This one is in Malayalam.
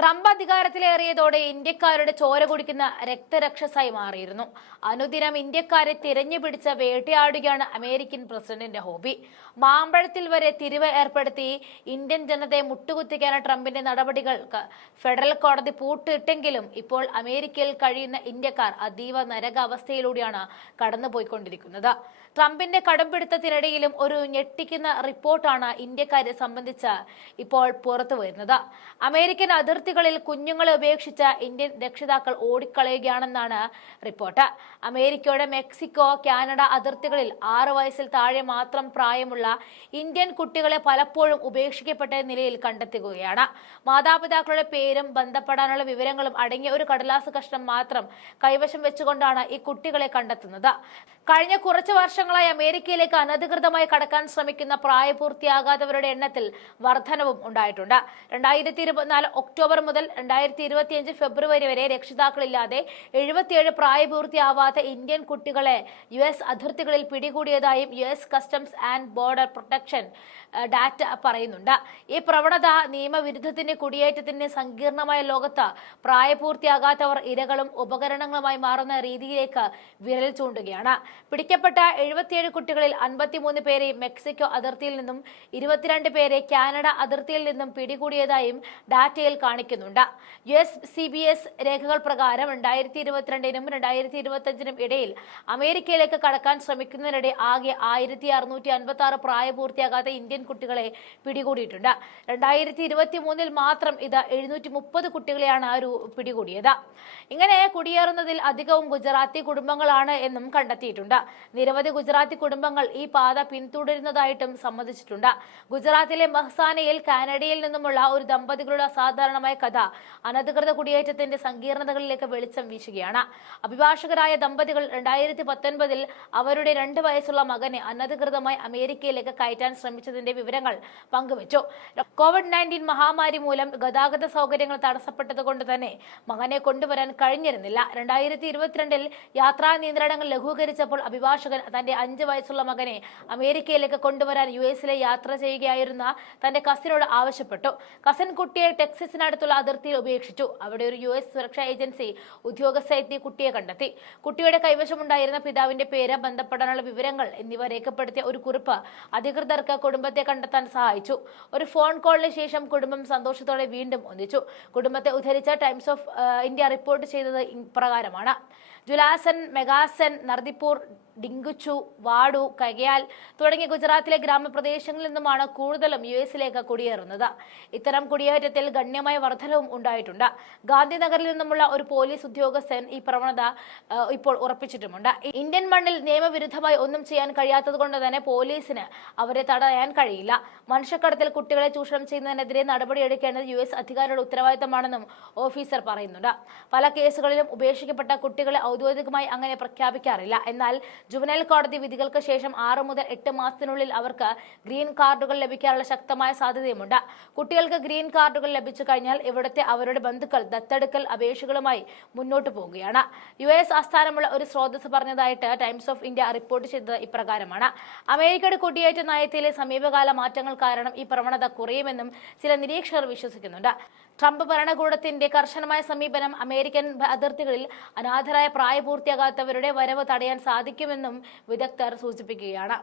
ട്രംപ് അധികാരത്തിലേറിയതോടെ ഇന്ത്യക്കാരുടെ ചോര കുടിക്കുന്ന രക്തരക്ഷസായി മാറിയിരുന്നു. അനുദിനം ഇന്ത്യക്കാരെ തിരഞ്ഞു പിടിച്ച വേട്ടയാടുകയാണ് അമേരിക്കൻ പ്രസിഡന്റിന്റെ ഹോബി. മാമ്പഴത്തിൽ വരെ തിരിവ് ഏർപ്പെടുത്തി ഇന്ത്യൻ ജനതയെ മുട്ടുകുത്തിക്കാന ട്രംപിന്റെ നടപടികൾക്ക്. ഫെഡറൽ കോടതി പൂട്ടിട്ടെങ്കിലും ഇപ്പോൾ അമേരിക്കയിൽ കഴിയുന്ന ഇന്ത്യക്കാർ അതീവ നരകാവസ്ഥയിലൂടെയാണ് കടന്നുപോയിക്കൊണ്ടിരിക്കുന്നത്. ട്രംപിന്റെ കടംപിടുത്തത്തിനിടയിലും ഒരു ഞെട്ടിക്കുന്ന റിപ്പോർട്ടാണ് ഇന്ത്യക്കാരെ സംബന്ധിച്ച് ഇപ്പോൾ പുറത്തു വരുന്നത് അമേരിക്കൻ അതിർത്തികളിൽ കുഞ്ഞുങ്ങളെ ഉപേക്ഷിച്ച ഇന്ത്യൻ രക്ഷിതാക്കൾ ഓടിക്കളയുകയാണെന്നാണ് റിപ്പോർട്ട്. അമേരിക്കയുടെ മെക്സിക്കോ കാനഡ അതിർത്തികളിൽ ആറ് വയസ്സിൽ താഴെ മാത്രം പ്രായമുള്ള ഇന്ത്യൻ കുട്ടികളെ പലപ്പോഴും ഉപേക്ഷിക്കപ്പെട്ട നിലയിൽ കണ്ടെത്തുകയാണ്. മാതാപിതാക്കളുടെ പേരും ബന്ധപ്പെടാനുള്ള വിവരങ്ങളും അടങ്ങിയ ഒരു കടലാസ് കഷ്ണം മാത്രം കൈവശം വെച്ചുകൊണ്ടാണ് ഈ കുട്ടികളെ കണ്ടെത്തുന്നത്. കഴിഞ്ഞ കുറച്ച് വർഷങ്ങളായി അമേരിക്കയിലേക്ക് അനധികൃതമായി കടക്കാൻ ശ്രമിക്കുന്ന പ്രായപൂർത്തിയാകാത്തവരുടെ എണ്ണത്തിൽ വർധനവും ഉണ്ടായിട്ടുണ്ട്. രണ്ടായിരത്തി ഇരുപത്തിനാല് ഒക്ടോബർ മുതൽ രണ്ടായിരത്തി ഇരുപത്തിയഞ്ച് ഫെബ്രുവരി വരെ രക്ഷിതാക്കളില്ലാതെ എഴുപത്തിയേഴ് പ്രായപൂർത്തിയാവാത്ത ഇന്ത്യൻ കുട്ടികളെ യു എസ് അതിർത്തികളിൽ പിടികൂടിയതായും U S customs and border protection data പറയുന്നുണ്ട്. ഈ പ്രവണത നിയമവിരുദ്ധത്തിന്റെ കുടിയേറ്റത്തിന്റെ സങ്കീർണമായ ലോകത്ത് പ്രായപൂർത്തിയാകാത്തവർ ഇരകളും ഉപകരണങ്ങളുമായി മാറുന്ന രീതിയിലേക്ക് വിരൽ ചൂണ്ടുകയാണ്. പിടിക്കപ്പെട്ട എഴുപത്തിയേഴ് കുട്ടികളിൽ അൻപത്തിമൂന്ന് പേരെ മെക്സിക്കോ അതിർത്തിയിൽ നിന്നും ഇരുപത്തിരണ്ട് പേരെ കാനഡ അതിർത്തിയിൽ നിന്നും പിടികൂടിയതായും ഡാറ്റയിൽ കാണിക്കുന്നുണ്ട്. U S C B S രേഖകൾ പ്രകാരം രണ്ടായിരത്തി ഇരുപത്തിരണ്ടിനും രണ്ടായിരത്തി ഇരുപത്തിയഞ്ചിനും ഇടയിൽ അമേരിക്കയിലേക്ക് കടക്കാൻ ശ്രമിക്കുന്നതിനിടെ ആകെ ആയിരത്തി അറുന്നൂറ്റി അൻപത്തി ആറ് പ്രായപൂർത്തിയാകാത്ത ഇന്ത്യൻ കുട്ടികളെ പിടികൂടിയിട്ടുണ്ട്. രണ്ടായിരത്തി ഇരുപത്തി മൂന്നിൽ മാത്രം ഇത് എഴുന്നൂറ്റി മുപ്പത് കുട്ടികളെയാണ് ഒരു പിടികൂടിയത്. ഇങ്ങനെ കുടിയേറുന്നതിൽ അധികവും ഗുജറാത്തി കുടുംബങ്ങളാണ് എന്നും കണ്ടെത്തിയിട്ടുണ്ട്. നിരവധി ഗുജറാത്തി കുടുംബങ്ങൾ ഈ പാത പിന്തുടരുന്നതായിട്ടും സമ്മതിച്ചിട്ടുണ്ട്. ഗുജറാത്തിലെ മഹസാനയിൽ കാനഡയിൽ നിന്നുമുള്ള ഒരു ദമ്പതികളുടെ അസാധാരണമായ കഥ അനധികൃത കുടിയേറ്റത്തിന്റെ സങ്കീർണതകളിലേക്ക് വെളിച്ചം വീശുകയാണ്. അഭിഭാഷകരായ ദമ്പതികൾ രണ്ടായിരത്തി പത്തൊൻപതിൽ അവരുടെ രണ്ട് വയസ്സുള്ള മകനെ അനധികൃതമായി അമേരിക്കയിലേക്ക് കയറ്റാൻ ശ്രമിച്ചതിന്റെ വിവരങ്ങൾ പങ്കുവച്ചു. കോവിഡ് നയന്റീൻ മഹാമാരി മൂലം ഗതാഗത സൗകര്യങ്ങൾ തടസ്സപ്പെട്ടതുകൊണ്ട് തന്നെ മകനെ കൊണ്ടുവരാൻ കഴിഞ്ഞിരുന്നില്ല. രണ്ടായിരത്തി ഇരുപത്തിരണ്ടിൽ യാത്രാ നിയന്ത്രണങ്ങൾ ലഘൂകരിച്ചപ്പോൾ അഭിഭാഷകൻ തന്റെ അഞ്ച് വയസ്സുള്ള മകനെ അമേരിക്കയിലേക്ക് കൊണ്ടുവരാൻ യു എസിലെ യാത്ര ചെയ്യുകയായിരുന്ന തന്റെ കസിനോട് ആവശ്യപ്പെട്ടു. കസിൻ കുട്ടിയെ ടെക്സസിനടുത്തുള്ള അതിർത്തിയിൽ ഉപേക്ഷിച്ചു. അവിടെ ഒരു യു എസ് സുരക്ഷാ ഏജൻസി ഉദ്യോഗസ്ഥ എത്തി കുട്ടിയെ കണ്ടെത്തി. കുട്ടിയുടെ കൈവശമുണ്ടായിരുന്ന പിതാവിന്റെ പേര് ബന്ധപ്പെടാനുള്ള വിവരങ്ങൾ എന്നിവ രേഖപ്പെടുത്തിയ ഒരു കുറിപ്പ് അധികൃതർക്ക് കുടുംബത്തെ കണ്ടെത്താൻ സഹായിച്ചു. ഒരു ഫോൺ കോളിന് ശേഷം കുടുംബം സന്തോഷത്തോടെ വീണ്ടും ഒന്നിച്ചു. കുടുംബത്തെ ഉദ്ധരിച്ച ടൈംസ് ഓഫ് ഇന്ത്യ റിപ്പോർട്ട് ചെയ്തത് ഇപ്രകാരമാണ്. ജുലാസൻ മെഗാസൻ നർദിപ്പൂർ ഡിങ്കുച്ചു വാഡു കഗയാൽ തുടങ്ങിയ ഗുജറാത്തിലെ ഗ്രാമപ്രദേശങ്ങളിൽ നിന്നുമാണ് കൂടുതലും യു എസിലേക്ക് കുടിയേറുന്നത്. ഇത്തരം കുടിയേറ്റത്തിൽ ഗണ്യമായ വർധനവും ഉണ്ടായിട്ടുണ്ട്. ഗാന്ധിനഗറിൽ നിന്നുമുള്ള ഒരു പോലീസ് ഉദ്യോഗസ്ഥൻ ഈ പ്രവണത ഇപ്പോൾ ഉറപ്പിച്ചിട്ടുമുണ്ട്. ഇന്ത്യൻ മണ്ണിൽ നിയമവിരുദ്ധമായി ഒന്നും ചെയ്യാൻ കഴിയാത്തത് കൊണ്ട് തന്നെ പോലീസിന് അവരെ തടയാൻ കഴിയില്ല. മനുഷ്യക്കടത്തിൽ കുട്ടികളെ ചൂഷണം ചെയ്യുന്നതിനെതിരെ നടപടിയെടുക്കേണ്ടത് യു എസ് അധികാരിയുടെ ഉത്തരവാദിത്തമാണെന്നും ഓഫീസർ പറയുന്നുണ്ട്. പല കേസുകളിലും ഉപേക്ഷിക്കപ്പെട്ട കുട്ടികളെ ഔദ്യോഗികമായി അങ്ങനെ പ്രഖ്യാപിക്കാറില്ല. എന്നാൽ ജുവനൈൽ കോടതി വിധികൾക്ക് ശേഷം ആറ് മുതൽ എട്ട് മാസത്തിനുള്ളിൽ അവർക്ക് ഗ്രീൻ കാർഡുകൾ ലഭിക്കാനുള്ള ശക്തമായ സാധ്യതയുമുണ്ട്. കുട്ടികൾക്ക് ഗ്രീൻ കാർഡുകൾ ലഭിച്ചു കഴിഞ്ഞാൽ ഇവിടുത്തെ അവരുടെ ബന്ധുക്കൾ ദത്തെടുക്കൽ അപേക്ഷകളുമായി മുന്നോട്ട് പോവുകയാണ്. യു എസ് ആസ്ഥാനമുള്ള ഒരു സ്രോതസ് പറഞ്ഞതായിട്ട് ടൈംസ് ഓഫ് ഇന്ത്യ റിപ്പോർട്ട് ചെയ്തത് ഇപ്രകാരമാണ്. അമേരിക്കയുടെ കുടിയേറ്റ നയത്തിലെ സമീപകാല മാറ്റങ്ങൾ കാരണം ഈ പ്രവണത കുറയുമെന്നും ചില നിരീക്ഷകർ വിശ്വസിക്കുന്നുണ്ട്. ട്രംപ് ഭരണകൂടത്തിന്റെ കർശനമായ സമീപനം അമേരിക്കൻ അതിർത്തികളിൽ അനാഥരായ പ്രായപൂർത്തിയാകാത്തവരുടെ വരവ് തടയാൻ സാധിക്കുമെന്നും വിദഗ്ധർ സൂചിപ്പിക്കുകയാണ്